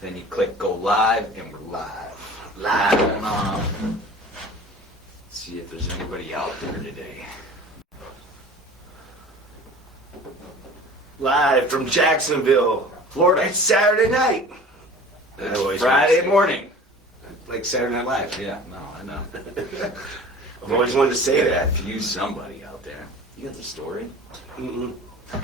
Then you click go live, and we're live. Live going on. Let's see if there's anybody out there today. Live from Jacksonville, Florida. It's Saturday night. It's Friday morning. Like Saturday Night Live. Yeah, no, I know. I've always wanted to say that. If you somebody out there. You got the story? Mm-mm. I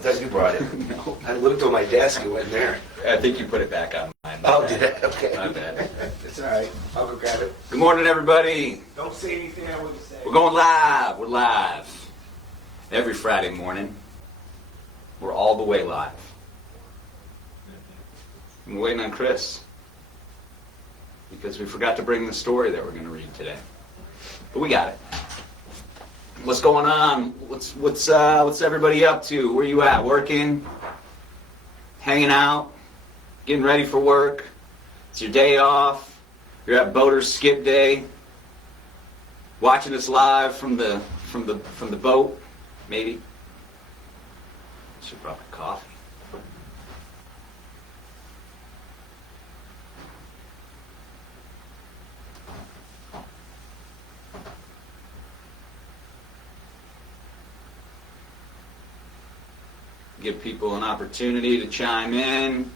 thought you brought it. No. I looked on my desk, it wasn't there. I think you put it back on mine. Oh, did I? Okay. My bad. It's all right. I'll go grab it. Good morning, everybody. Don't say anything I wouldn't say. We're going live. We're live. Every Friday morning. We're all the way live. I'm waiting on Chris. Because we forgot to bring the story that we're going to read today. But we got it. What's going on? What's everybody up to? Where you at? Working? Hanging out? Getting ready for work? It's your day off? You're at Boater's Skip Day? Watching us live from the boat? Maybe? Should brought my coffee. Give people an opportunity to chime in.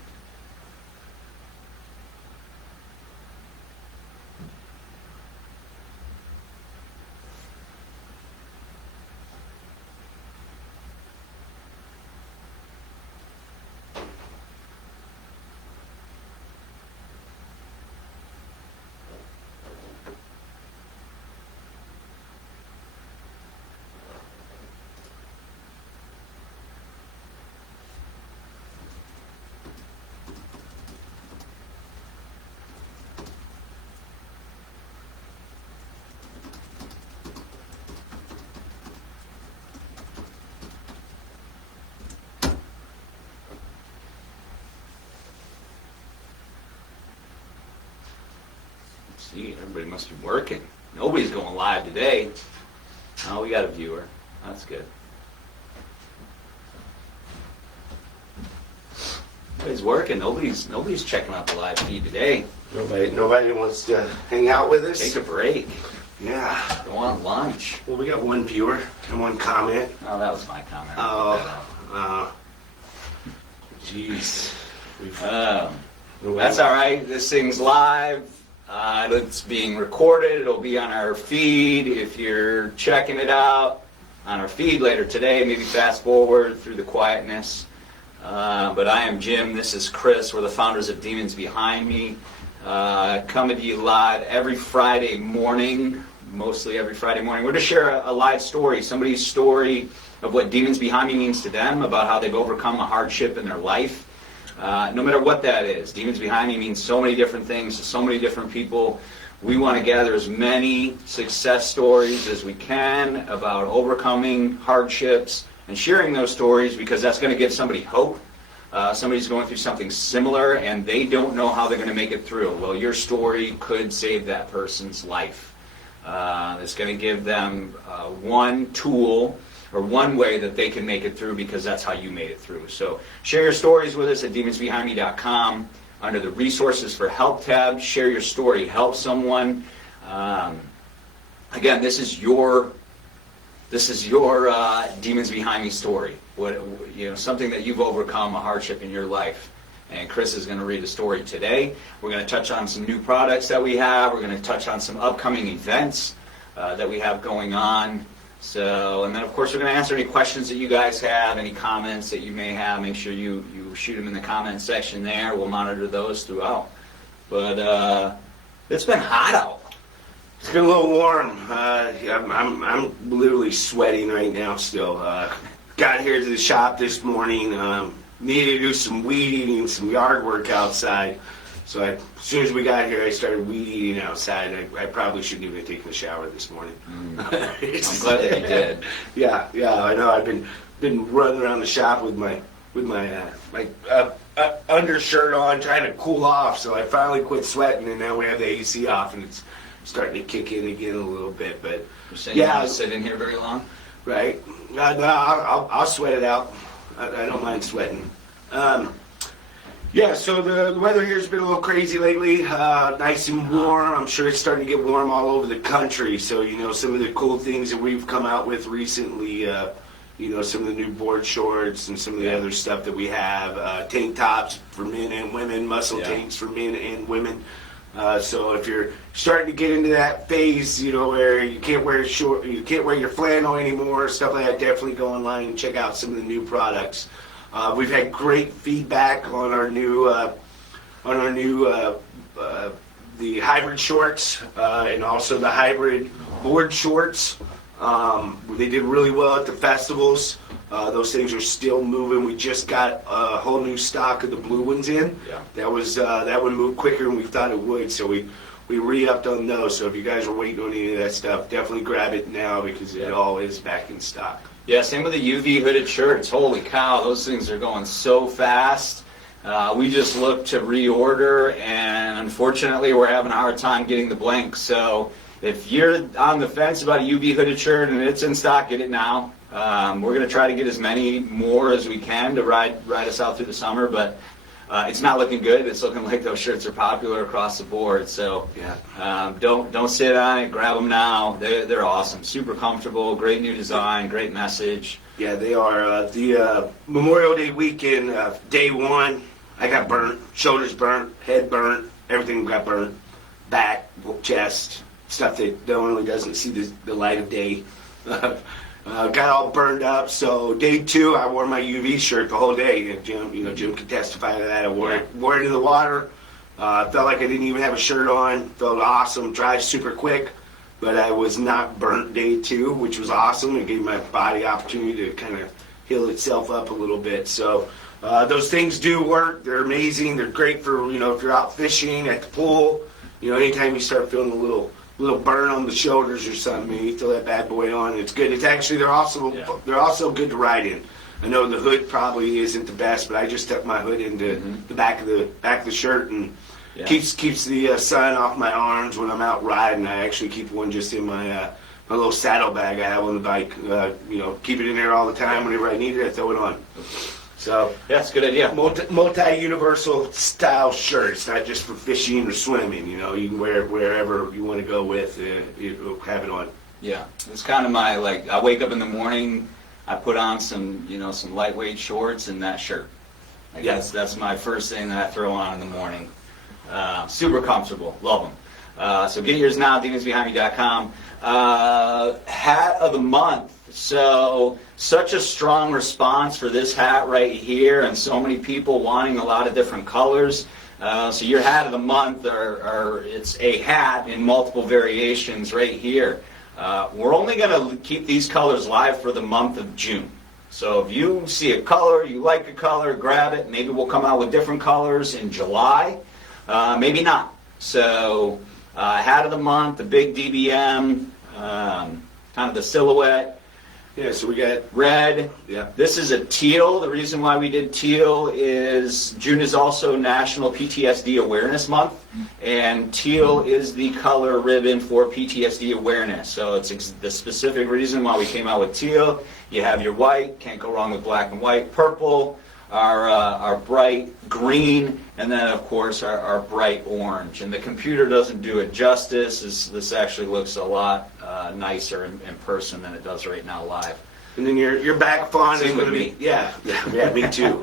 See, everybody must be working. Nobody's going live today. Oh, we got a viewer. That's good. Everybody's working. Nobody's checking out the live feed today. Nobody wants to hang out with us? Take a break. Yeah. Go on lunch. Well, we got one viewer and one comment. Oh, that was my comment. Jeez. That's all right. This thing's live. It's being recorded. It'll be on our feed if you're checking it out on our feed later today. Maybe fast forward through the quietness. But I am Jim. This is Chris. We're the founders of Demons Behind Me. Coming to you live every Friday morning, mostly every Friday morning. We're to share a live story, somebody's story of what Demons Behind Me means to them, about how they've overcome a hardship in their life. No matter what that is. Demons Behind Me means so many different things to so many different people. We want to gather as many success stories as we can about overcoming hardships and sharing those stories, because that's going to give somebody hope. Somebody's going through something similar and they don't know how they're going to make it through. Well, your story could save that person's life. It's going to give them one tool or one way that they can make it through, because that's how you made it through. So share your stories with us at demonsbehindme.com under the Resources for Help tab. Share your story. Help someone. Again, this is your Demons Behind Me story. Something that you've overcome, a hardship in your life. And Chris is going to read the story today. We're going to touch on some new products that we have. We're going to touch on some upcoming events that we have going on. And then of course we're going to answer any questions that you guys have, any comments that you may have. Make sure you shoot them in the comment section there. We'll monitor those throughout. But it's been hot out. It's been a little warm. I'm literally sweating right now still. Got here to the shop this morning. Needed to do some weed eating, some yard work outside. So as soon as we got here, I started weed eating outside. I probably shouldn't even have taken a shower this morning. I'm glad that you did. Yeah, I know. I've been running around the shop with my undershirt on, trying to cool off. So I finally quit sweating, and now we have the AC off, and it's starting to kick in again a little bit. But you're saying you don't sit in here very long, right? No, I'll sweat it out. I don't mind sweating. Yeah, so the weather here's been a little crazy lately. Nice and warm. I'm sure it's starting to get warm all over the country. So, you know, some of the cool things that we've come out with recently, you know, some of the new board shorts and some of the other stuff that we have. Tank tops for men and women, muscle tanks for men and women. So if you're starting to get into that phase, you know, where you can't wear you can't wear your flannel anymore, stuff like that, definitely go online and check out some of the new products. We've had great feedback on our new the hybrid shorts and also the hybrid board shorts. They did really well at the festivals. Those things are still moving. We just got a whole new stock of the blue ones in. Yeah. That one moved quicker than we thought it would, so we re-upped on those. So if you guys are waiting on any of that stuff, definitely grab it now because it all is back in stock. Yeah, same with the UV hooded shirts. Holy cow, those things are going so fast. We just looked to reorder, and unfortunately, we're having a hard time getting the blanks. So if you're on the fence about a UV hooded shirt and it's in stock, get it now. We're going to try to get as many more as we can to ride us out through the summer, but it's not looking good. It's looking like those shirts are popular across the board. So don't sit on it. Grab them now. They're awesome. Super comfortable. Great new design. Great message. Yeah, they are. The Memorial Day weekend, day one, I got burnt. Shoulders burnt. Head burnt. Everything got burnt. Back, chest, stuff that normally doesn't see the light of day. Got all burned up. So day two, I wore my UV shirt the whole day. Jim could testify to that. I wore it in the water. Felt like I didn't even have a shirt on. Felt awesome. Dried super quick, but I was not burnt day two, which was awesome. It gave my body opportunity to kind of heal itself up a little bit. So those things do work. They're amazing. They're great for if you're out fishing at the pool. Anytime you start feeling a little burn on the shoulders or something, you throw that bad boy on. It's good. It's actually they're also good to ride in. I know the hood probably isn't the best, but I just tuck my hood into the back of the shirt and keeps the sun off my arms when I'm out riding. I actually keep one just in my little saddle bag I have on the bike. Keep it in there all the time. Whenever I need it, I throw it on. So it's a good idea. Multi-universal style shirts, not just for fishing or swimming. You can wear it wherever you want to go with. You'll have it on. Yeah, it's kind of my I wake up in the morning, I put on some lightweight shorts and that shirt. That's my first thing that I throw on in the morning. Super comfortable, love them. So get yours now, demonsbehindme.com. Hat of the month. So such a strong response for this hat right here, and so many people wanting a lot of different colors. So your hat of the month, it's a hat in multiple variations right here. We're only going to keep these colors live for the month of June. So if you see a color, you like a color, grab it. Maybe we'll come out with different colors in July. Maybe not. So hat of the month, the big DBM, kind of the silhouette. Yeah, so we got red. Yeah. This is a teal. The reason why we did teal is June is also National PTSD Awareness Month, and teal is the color ribbon for PTSD awareness. So it's the specific reason why we came out with teal. You have your white, can't go wrong with black and white. Purple, our bright green, and then of course our bright orange. And the computer doesn't do it justice. This actually looks a lot nicer in person than it does right now live. And then your back font is going to be me too.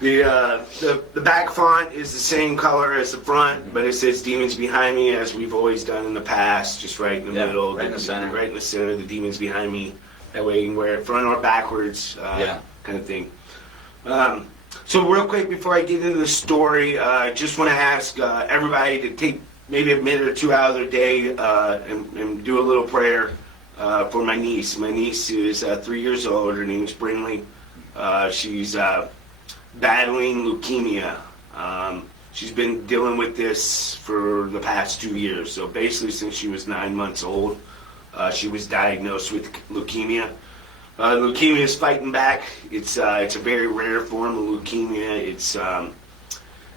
The back font is the same color as the front, but it says Demons Behind Me, as we've always done in the past, just right in the middle, right in the center. Right in the center, the Demons Behind Me. That way you can wear it front or backwards, kind of thing. So real quick before I get into the story, just want to ask everybody to take maybe a minute or two out of their day and do a little prayer for my niece. My niece is 3 years old. Her name's Brinley. She's battling leukemia. She's been dealing with this for the past 2 years. So basically since she was 9 months old, she was diagnosed with leukemia. Leukemia is fighting back. It's a very rare form of leukemia.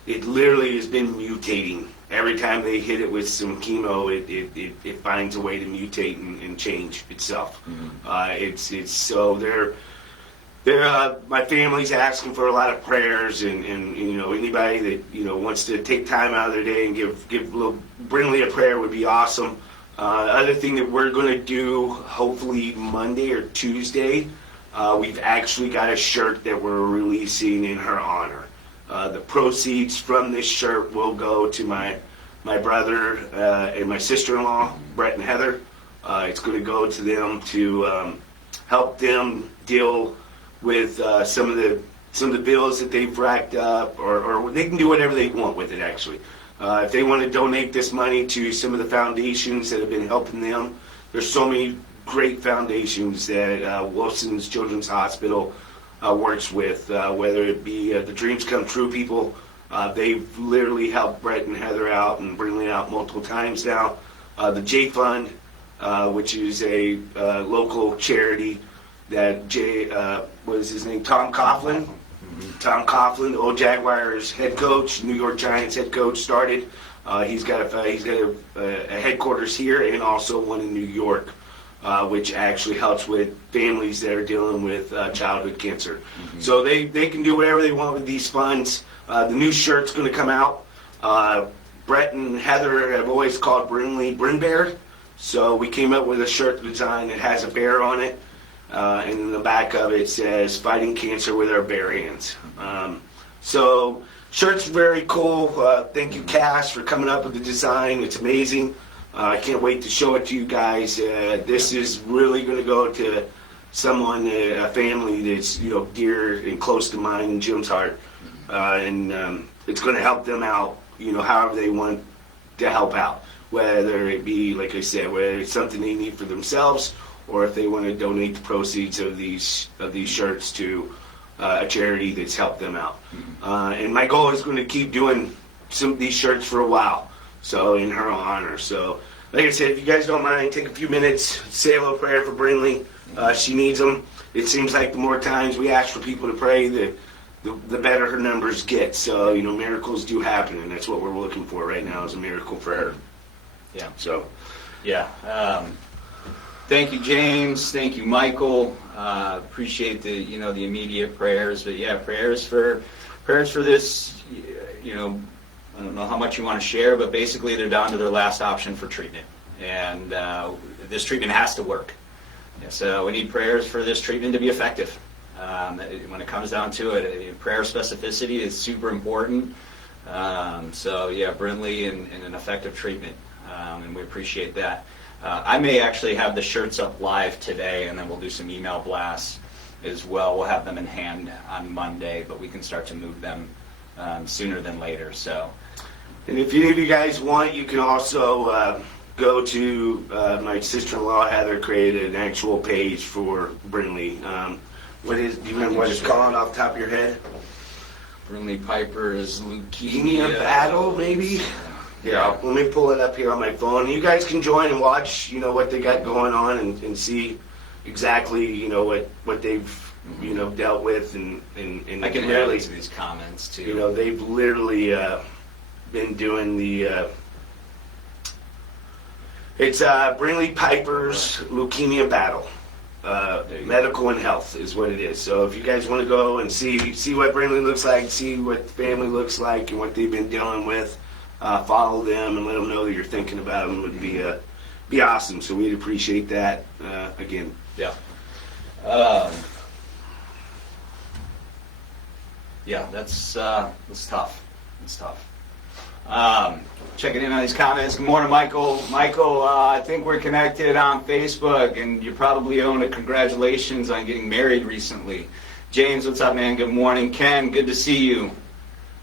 It literally has been mutating. Every time they hit it with some chemo, it finds a way to mutate and change itself. Mm-hmm. So My family's asking for a lot of prayers, and anybody that wants to take time out of their day and give little Brinley a prayer would be awesome. Other thing that we're going to do, hopefully Monday or Tuesday, we've actually got a shirt that we're releasing in her honor. The proceeds from this shirt will go to my brother and my sister-in-law, Brett and Heather. It's going to go to them to help them deal with some of the bills that they've racked up, or they can do whatever they want with it, actually. If they want to donate this money to some of the foundations that have been helping them, there's so many great foundations that Wilson's Children's Hospital works with, whether it be the Dreams Come True people. They've literally helped Brett and Heather out and Brinley out multiple times now. The J Fund, which is a local charity that what is his name? Tom Coughlin. Tom Coughlin, old Jaguars head coach, New York Giants head coach, started. He's got a headquarters here and also one in New York, which actually helps with families that are dealing with childhood cancer. So they can do whatever they want with these funds. The new shirt's going to come out. Brett and Heather have always called Brinley Brin Bear, so we came up with a shirt design that has a bear on it. And in the back of it says, "Fighting Cancer with Our Bare Hands." So, shirt's very cool. Thank you, Cass, for coming up with the design. It's amazing. I can't wait to show it to you guys. This is really going to go to someone, a family that's dear and close to mine and Jim's heart. And it's going to help them out, however they want to help out. Whether it be, like I said, whether it's something they need for themselves, or if they want to donate the proceeds of these shirts to a charity that's helped them out. And my goal is going to keep doing some of these shirts for a while, so in her honor. So, like I said, if you guys don't mind, take a few minutes, say a little prayer for Brinley. She needs them. It seems like the more times we ask for people to pray, the better her numbers get. So, miracles do happen, and that's what we're looking for right now, is a miracle for her. Yeah. So, yeah. Thank you, James. Thank you, Michael. Appreciate the immediate prayers, but yeah, prayers for this. I don't know how much you want to share, but basically they're down to their last option for treatment, and this treatment has to work. Yeah, so we need prayers for this treatment to be effective. When it comes down to it, prayer specificity is super important. So yeah, Brinley and an effective treatment, and we appreciate that. I may actually have the shirts up live today, and then we'll do some email blasts as well. We'll have them in hand on Monday, but we can start to move them sooner than later. So, and if any of you guys want, you can also go to my sister-in-law Heather created an actual page for Brinley. Do you remember what it's called off the top of your head? Brinley Piper's leukemia battle, maybe. Yeah, let me pull it up here on my phone. You guys can join and watch, what they got going on, and see exactly, what they've, dealt with, and I can relate to these comments too. They've literally been doing the. It's Brinley Piper's leukemia battle. Medical and health is what it is. So if you guys want to go and see what Brinley looks like, see what the family looks like, and what they've been dealing with. Follow them and let them know that you're thinking about them would be awesome. So we'd appreciate that again. Yeah. Yeah, that's tough. It's tough. Checking in on these comments. Good morning, Michael. Michael, I think we're connected on Facebook, and you probably own a congratulations on getting married recently. James, what's up, man? Good morning. Ken, good to see you.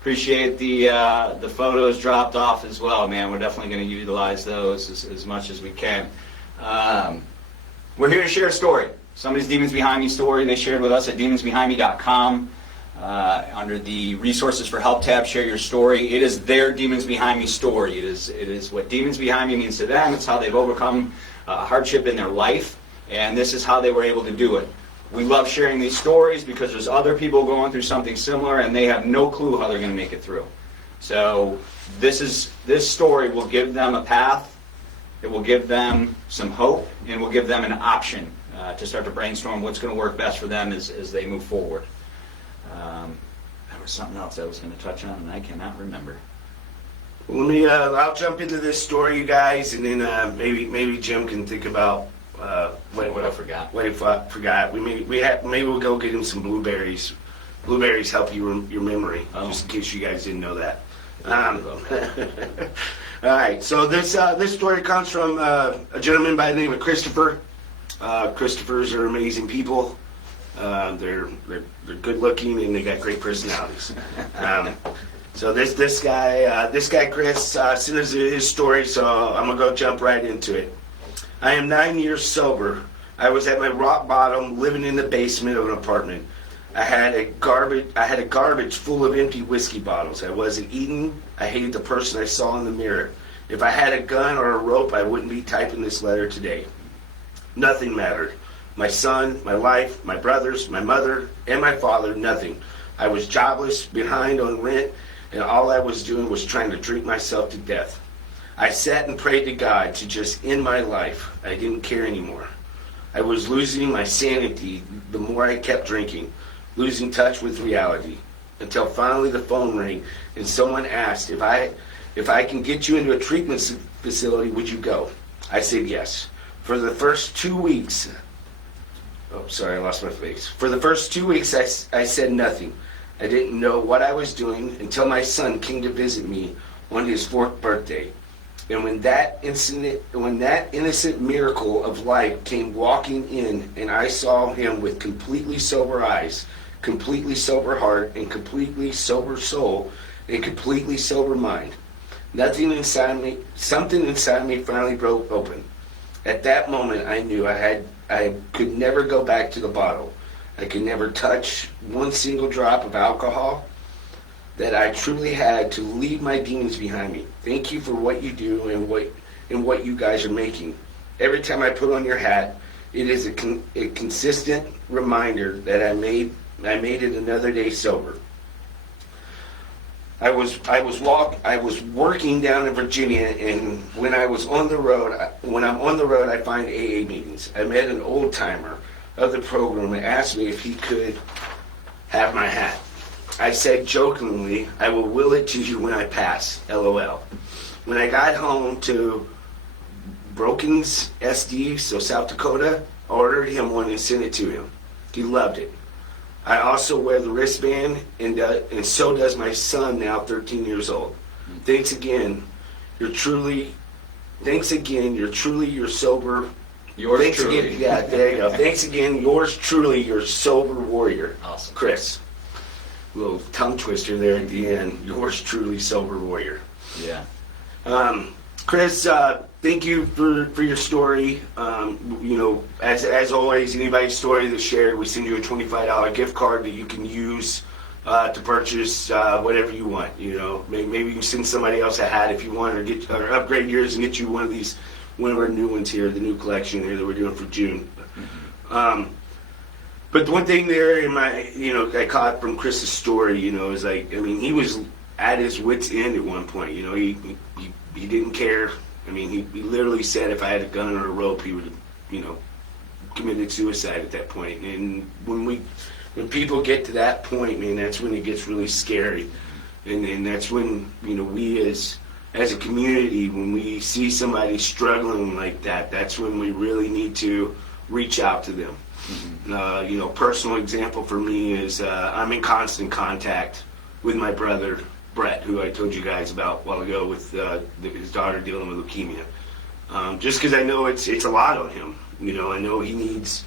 Appreciate the photos dropped off as well, man. We're definitely going to utilize those as much as we can. We're here to share a story. Somebody's Demons Behind Me story they shared with us at demonsbehindme.com. Under the Resources for Help tab, share your story. It is their Demons Behind Me story. It is what Demons Behind Me means to them. It's how they've overcome hardship in their life, and this is how they were able to do it. We love sharing these stories because there's other people going through something similar, and they have no clue how they're going to make it through. So this story will give them a path. It will give them some hope, and will give them an option to start to brainstorm what's going to work best for them as they move forward. There was something else I was going to touch on, and I cannot remember. Let me. I'll jump into this story, you guys, and then maybe Jim can think about What I forgot. what he forgot. Maybe we'll go get him some blueberries. Blueberries help your memory, just in case you guys didn't know that. All right, so this story comes from a gentleman by the name of Christopher. Christophers are amazing people. They're good looking and they got great personalities. So this guy Chris sent us his story, so I'm gonna go jump right into it. I am 9 years sober. I was at my rock bottom, living in the basement of an apartment. I had a garbage full of empty whiskey bottles. I wasn't eating. I hated the person I saw in the mirror. If I had a gun or a rope, I wouldn't be typing this letter today. Nothing mattered. My son, my life, my brothers, my mother, and my father, nothing. I was jobless, behind on rent, and all I was doing was trying to drink myself to death. I sat and prayed to God to just end my life. I didn't care anymore. I was losing my sanity the more I kept drinking, losing touch with reality, until finally the phone rang and someone asked if I can get you into a treatment facility, would you go? I said yes. For the first 2 weeks, I lost my face. For the first 2 weeks, I said nothing. I didn't know what I was doing until my son came to visit me on his 4th birthday. And when that innocent miracle of life came walking in, and I saw him with completely sober eyes, completely sober heart, and completely sober soul, and completely sober mind, something inside me finally broke open. At that moment, I knew I could never go back to the bottle. I could never touch one single drop of alcohol. That I truly had to leave my demons behind me. Thank you for what you do and what you guys are making. Every time I put on your hat, it is a consistent reminder that I made it another day sober. I was working down in Virginia, and when I'm on the road, I find AA meetings. I met an old timer of the program and asked me if he could have my hat. I said jokingly, I will will it to you when I pass, LOL. When I got home to Broken's SD, so South Dakota, I ordered him one and sent it to him. He loved it. I also wear the wristband, and so does my son, now 13 years old. Thanks again. You're truly your sober. Yours truly. Again, yeah, there you go. Thanks again, yours truly, your sober warrior. Awesome. Chris. Little tongue twister there at the end. Yours truly, sober warrior. Yeah. Chris, thank you for your story. As always, anybody's story that's shared, we send you a $25 gift card that you can use to purchase whatever you want. Maybe you can send somebody else a hat if you want, or upgrade yours and get you one of our new ones here, the new collection here that we're doing for June. But the one thing there I caught from Chris's story, is he was at his wit's end at one point. He didn't care. He literally said if I had a gun or a rope, he would have, committed suicide at that point. And when people get to that point, man, that's when it gets really scary. And that's when, we as a community, when we see somebody struggling like that, that's when we really need to reach out to them. Personal example for me is I'm in constant contact with my brother Brett, who I told you guys about a while ago, with his daughter dealing with leukemia. Just because I know it's a lot on him. I know he needs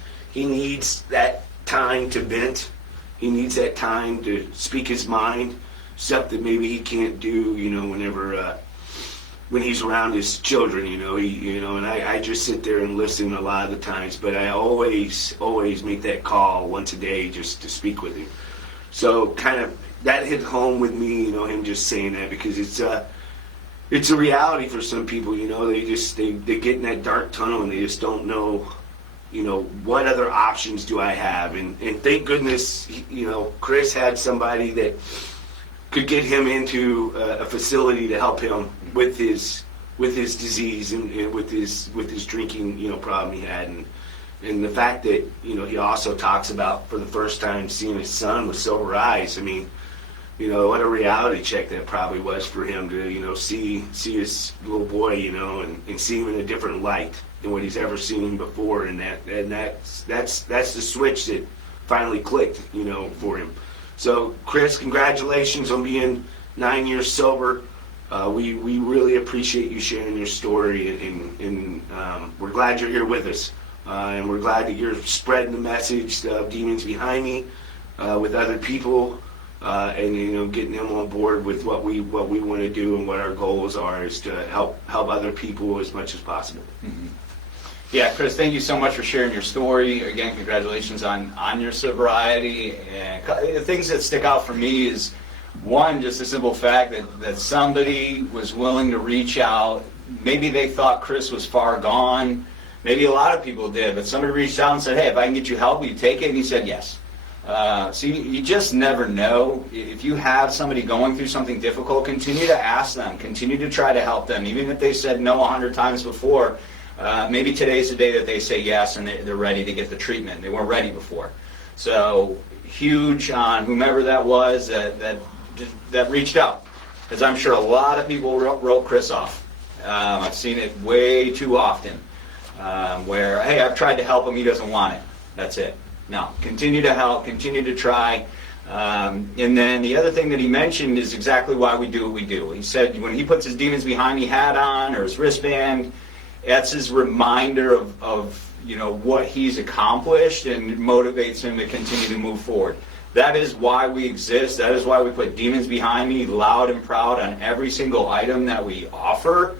that time to vent. He needs that time to speak his mind, stuff that maybe he can't do. When he's around his children, and I just sit there and listen a lot of the times, but I always make that call once a day just to speak with him. So kind of that hit home with me, him just saying that, because it's a reality for some people, they get in that dark tunnel and they just don't know, what other options do I have? And thank goodness, Chris had somebody that could get him into a facility to help him with his disease and with his drinking problem he had, And the fact that, he also talks about for the first time seeing his son with silver eyes. I mean, what a reality check that probably was for him to, see his little boy, and see him in a different light than what he's ever seen him before. And that's the switch that finally clicked, for him. So, Chris, congratulations on being 9 years sober. We really appreciate you sharing your story, and we're glad you're here with us. And we're glad that you're spreading the message of Demons Behind Me with other people, and getting them on board with what we want to do, and what our goals are is to help other people as much as possible. Mm-hmm. Yeah, Chris, thank you so much for sharing your story. Again, congratulations on your sobriety. And the things that stick out for me is, one, just the simple fact that somebody was willing to reach out. Maybe they thought Chris was far gone. Maybe a lot of people did, but somebody reached out and said, hey, if I can get you help, will you take it? And he said yes. So you just never know. If you have somebody going through something difficult, continue to ask them. Continue to try to help them. Even if they said no 100 times before, maybe today's the day that they say yes and they're ready to get the treatment. They weren't ready before. So huge on whomever that was that reached out. Because I'm sure a lot of people wrote Chris off. I've seen it way too often. Where, hey, I've tried to help him, he doesn't want it. That's it. No, continue to help, continue to try. And then the other thing that he mentioned is exactly why we do what we do. He said when he puts his Demons Behind Me hat on or his wristband, that's his reminder of what he's accomplished, and it motivates him to continue to move forward. That is why we exist. That is why we put Demons Behind Me loud and proud on every single item that we offer.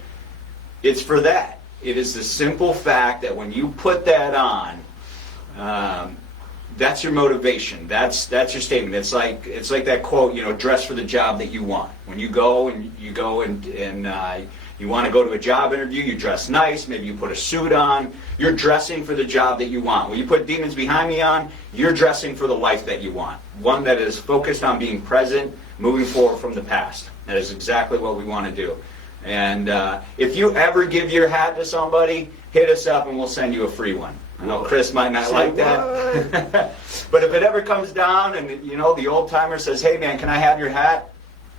It's for that. It is the simple fact that when you put that on, that's your motivation. That's your statement. It's like that quote, dress for the job that you want. When you go and you want to go to a job interview, you dress nice. Maybe you put a suit on. You're dressing for the job that you want. When you put Demons Behind Me on, you're dressing for the life that you want. One that is focused on being present, moving forward from the past. That is exactly what we want to do. And if you ever give your hat to somebody, hit us up and we'll send you a free one. I know Chris might not like that. But if it ever comes down and the old timer says, hey man, can I have your hat?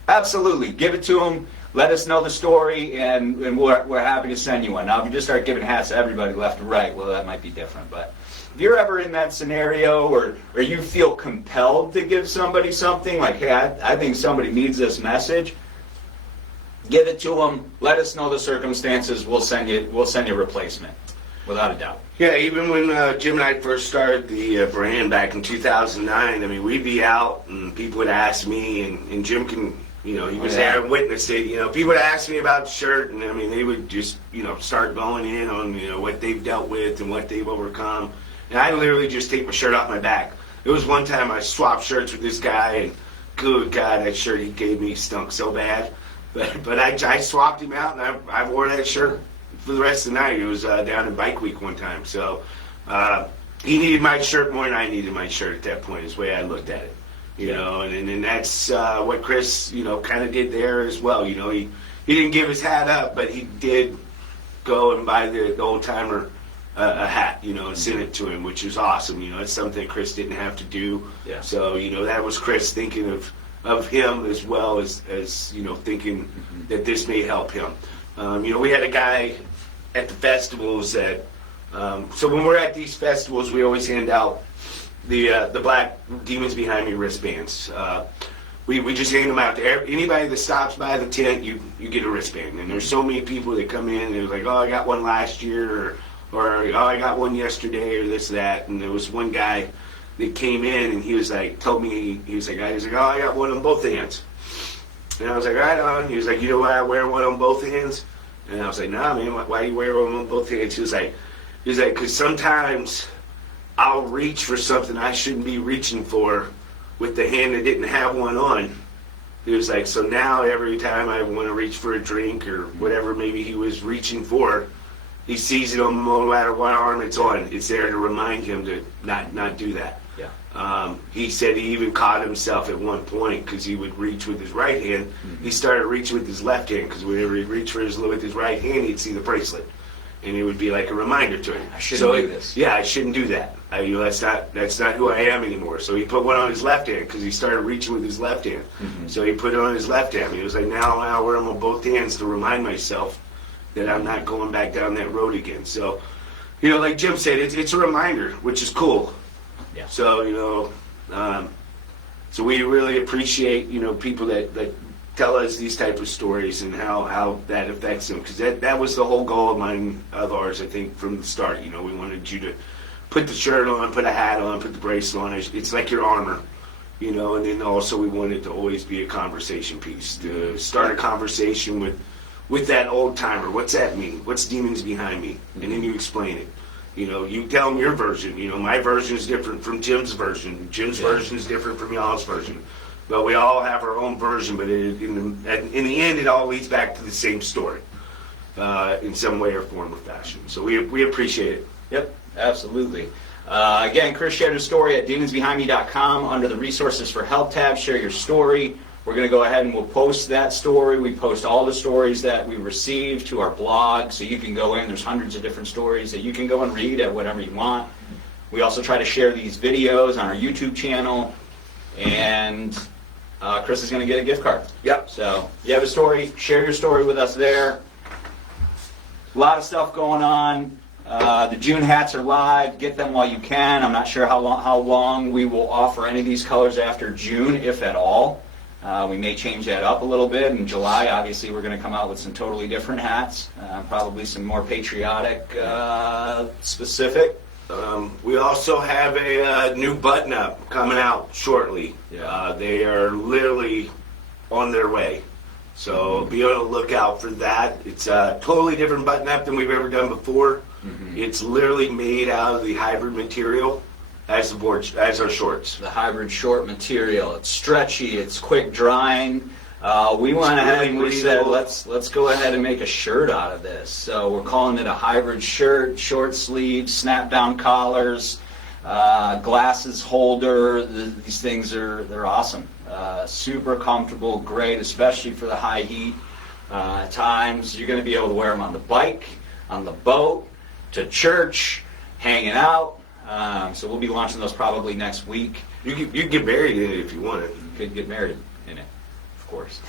Absolutely. Give it to him. Let us know the story, and we're happy to send you one. Now, if you just start giving hats to everybody left and right, well, that might be different. But if you're ever in that scenario or you feel compelled to give somebody something, like, hey, I think somebody needs this message, give it to them. Let us know the circumstances. We'll send you a replacement, without a doubt. Yeah, even when Jim and I first started the brand back in 2009, I mean, we'd be out and people would ask me, and Jim can, he was there and witnessed it. People would ask me about the shirt, and I mean, they would just, start going in on, what they've dealt with and what they've overcome. And I literally just take my shirt off my back. There was one time I swapped shirts with this guy, and good God, that shirt he gave me stunk so bad. But I swapped him out, and I wore that shirt for the rest of the night. It was down in Bike Week one time. So he needed my shirt more than I needed my shirt at that point, is the way I looked at it. And that's what Chris, kind of did there as well. He didn't give his hat up, but he did go and buy the old-timer a hat, and send it to him, which was awesome. It's something Chris didn't have to do. Yeah. So, that was Chris thinking of him as well as thinking that this may help him. We had a guy at the festivals that, so when we're at these festivals, we always hand out the black Demons Behind Me wristbands. We just hand them out to anybody that stops by the tent. You get a wristband, and there's so many people that come in and they're like, oh, I got one last year, or oh, I got one yesterday, or this, that. And there was one guy that came in and he was like, told me, he was like, oh, I got one on both hands. And I was like, right on. He was like, you know why I wear one on both hands? And I was like, nah, man, why do you wear one on both hands? He was like, because sometimes I'll reach for something I shouldn't be reaching for with the hand that didn't have one on. He was like, so now every time I want to reach for a drink or whatever maybe he was reaching for, he sees it on no matter what arm it's on. It's there to remind him to not do that. Yeah. He said he even caught himself at one point because he would reach with his right hand. Mm-hmm. He started reaching with his left hand because whenever he'd reach for with his right hand, he'd see the bracelet. and it would be like a reminder to him. I shouldn't do this. Yeah, I shouldn't do that. That's not who I am anymore. So he put one on his left hand because he started reaching with his left hand. So he put it on his left hand. He was like, now I wear them on both hands to remind myself that I'm not going back down that road again. So, like Jim said, it's a reminder, which is cool. Yeah. So, so we really appreciate, people that tell us these type of stories and how that affects them, because that was the whole goal of ours, I think, from the start. We wanted you to put the shirt on, put a hat on, put the bracelet on. It's like your armor, and then also we wanted to always be a conversation piece, to start a conversation with that old timer. What's that mean? What's demons behind me? And then you explain it. You tell them your version. My version is different from Jim's version. Jim's version is different from y'all's version. But we all have our own version, but in the end, it all leads back to the same story in some way or form or fashion. So we appreciate it. Yep, absolutely. Again, Chris shared a story at demonsbehindme.com under the Resources for Help tab. Share your story. We're going to go ahead and we'll post that story. We post all the stories that we receive to our blog, so you can go in. There's hundreds of different stories that you can go and read at whatever you want. We also try to share these videos on our YouTube channel, and Chris is going to get a gift card. Yep. So if you have a story, share your story with us there. A lot of stuff going on. The June hats are live. Get them while you can. I'm not sure how long we will offer any of these colors after June, if at all. We may change that up a little bit. In July, obviously, we're going to come out with some totally different hats, probably some more patriotic specific. We also have a new button-up coming out shortly. Yeah. They are literally on their way. So be able to look out for that. It's a totally different button-up than we've ever done before. It's literally made out of the hybrid material as our shorts. The hybrid short material. It's stretchy. It's quick drying. We went ahead and we said, let's go ahead and make a shirt out of this. So we're calling it a hybrid shirt, short sleeves, snap-down collars, glasses holder. These things they're awesome. Super comfortable, great, especially for the high heat times. You're going to be able to wear them on the bike, on the boat, to church, hanging out. So we'll be launching those probably next week. You can get married in it if you want it. You could get married in it, of course.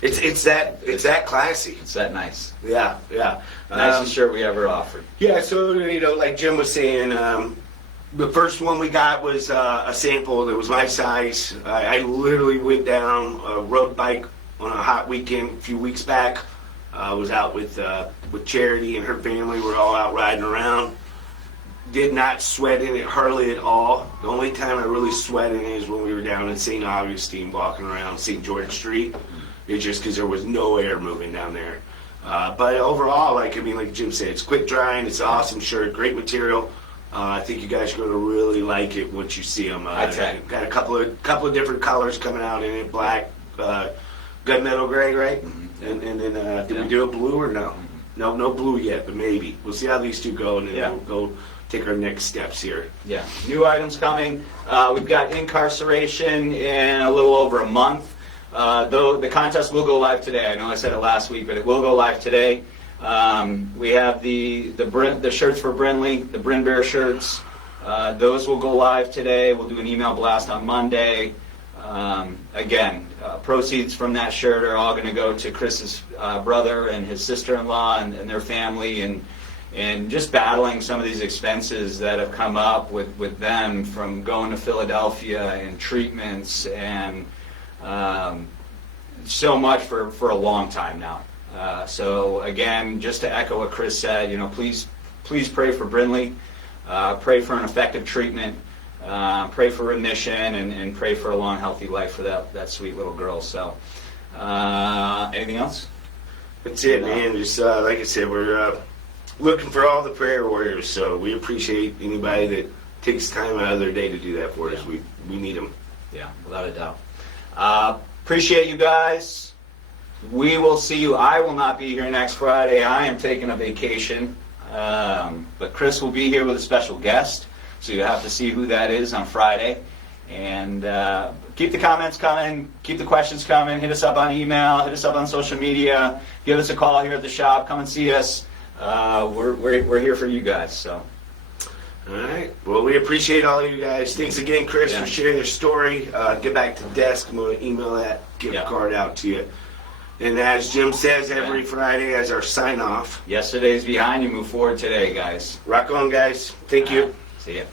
It's that classy. It's that nice. Yeah. Nicest shirt we ever offered. Yeah, so like Jim was saying, the first one we got was a sample that was my size. I literally went down a road bike on a hot weekend a few weeks back. I was out with Charity and her family. We're all out riding around. Did not sweat in it hardly at all. The only time I really sweat in it is when we were down in St. Augustine walking around St. George Street. It's just because there was no air moving down there. But overall, like Jim said, it's quick drying. It's an awesome shirt, great material. I think you guys are going to really like it once you see them. Got a couple of different colors coming out in it: black, gunmetal gray, right? And then did we do a blue or no? No blue yet, but maybe we'll see how these two go, and then we'll go take our next steps here. Yeah, new items coming. We've got incarceration in a little over a month. Though the contest will go live today. I know I said it last week, but it will go live today. We have the shirts for Brinley, the Bryn Bear shirts. Those will go live today. We'll do an email blast on Monday. Again, proceeds from that shirt are all going to go to Chris's brother and his sister-in-law and their family, and just battling some of these expenses that have come up with them from going to Philadelphia and treatments and so much for a long time now. So again, just to echo what Chris said, please pray for Brinley, pray for an effective treatment, pray for remission, and pray for a long, healthy life for that sweet little girl. So, anything else? That's it, man. Just like I said, we're looking for all the prayer warriors. So we appreciate anybody that takes time out of their day to do that for us. We need them. Yeah, without a doubt. Appreciate you guys. We will see you. I will not be here next Friday. I am taking a vacation. But Chris will be here with a special guest. So you have to see who that is on Friday. And keep the comments coming. Keep the questions coming. Hit us up on email. Hit us up on social media. Give us a call here at the shop. Come and see us. we're here for you guys. So All right. Well, we appreciate all of you guys. Thanks again, Chris, Yeah. for sharing your story. Get back to the desk. I'm going to email that gift Yeah. card out to you. And as Jim says every Yeah. Friday as our sign off, yesterday's behind you. Move forward today, guys. rock on, guys. Thank you. See ya.